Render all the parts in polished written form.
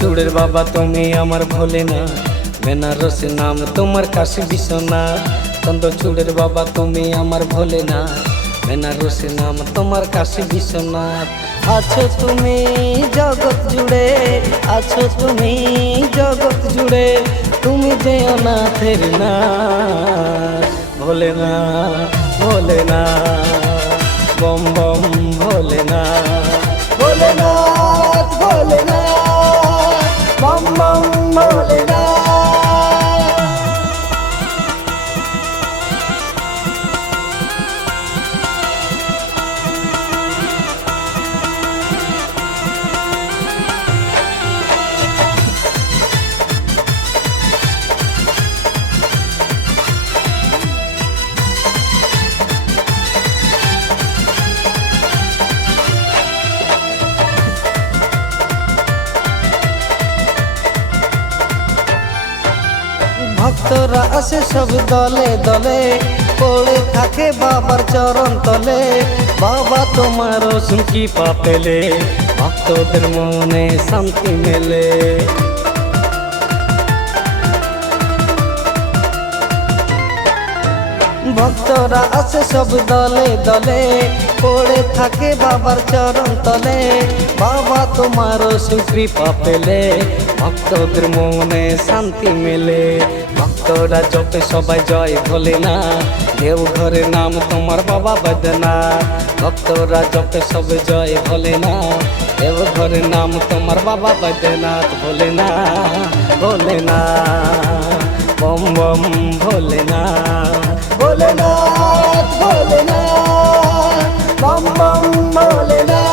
চূড়ের বাবা তুমি আমার ভোলেনাথ, বেনারসি নাম তোমার কাশী বিশ্বনাথ। চূড়ের বাবা তুমি আমার ভোলেনাথ, বেনারসি নাম তোমার কাশী বিশ্বনাথ। আছো তুমি জগৎ জুড়ে, আছো তুমি জগৎ জুড়ে, তুমি যে অনাথের নাথ। ভোলেনাথ ভোলেনাথ বম বম ভোলেনাথ, ভোলেনাথ ভোলেনাথ বম বম ভোলেনাথ। ভক্তরা আসে সব দলে দলে, পড়ে থাকে বাবার চরণ তলে। বাবা তোমার কৃপা পেলে ভক্তদের মনে শান্তি মেলে। ভক্তরা আসে সব দলে দলে, পড়ে থাকে বাবার চরণ তলে। বাবা তোমার কৃপা পেলে ভক্তদের মনে শান্তি মেলে। ভক্তরা জপে সবাই জয় ভোলেনাথ, দেওঘরের নাম তোমার বাবা বৈদ্যনাথ। ভক্তরা জপে সবাই জয় ভোলেনাথ, দেওঘরের নাম তোমার বাবা বৈদ্যনাথ। ভোলেনাথ ভোলেনাথ বম বম ভোলেনাথ, ভোলেনাথ ভোলেনাথ বম বম ভোলেনাথ।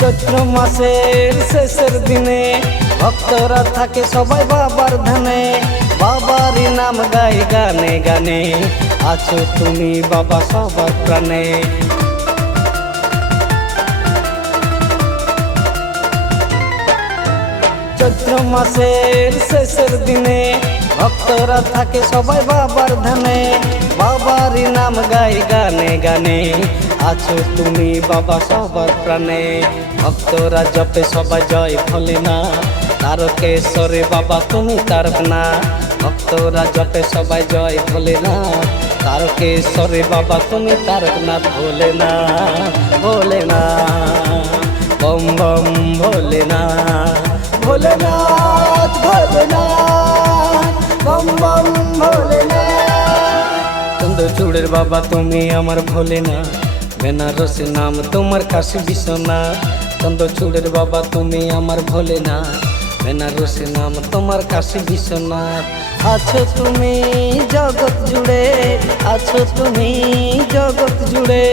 চৈত্র মাসের শেষের দিনে ভক্তরা থাকে সবাই বাবার ধ্যানে। বাবারই নাম গাই গানে গানে, আছো তুমি বাবা সবার প্রাণে। চৈত্র মাসের শেষের দিনে ভক্তরা থাকে সবাই বাবার ধ্যানে। বাবারই নাম গাই গানে গানে, আছো তুমি বাবা সবার প্রাণে। ভক্তরা জপে সবাই জয় ভোলেনাথ, তারকেশ্বরে বাবা তুমি তারকনাথ। ভক্তরা জপে সবাই জয় ভোলেনাথ, তারকেশ্বরে বাবা তুমি তারকনাথ। ভোলেনাথ ভোলেনাথ বম বম ভোলেনাথ, ভোলেনাথ ভোলেনাথ বম বম ভোলেনাথ। চূড়ের বাবা তুমি আমার ভোলেনাথ, বেনারসি নাম তোমার কাশী বিশ্বনাথ। চূড়ের বাবা তুমি আমার ভোলেনাথ, বেনারসি নাম তোমার কাশী বিশ্বনাথ। আছো তুমি জগৎ জুড়ে, আছো তুমি জগৎ জুড়ে,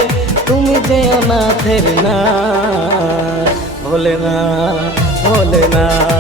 তুমি যে অনাথের নাথ। ভোলেনাথ ভোলেনাথ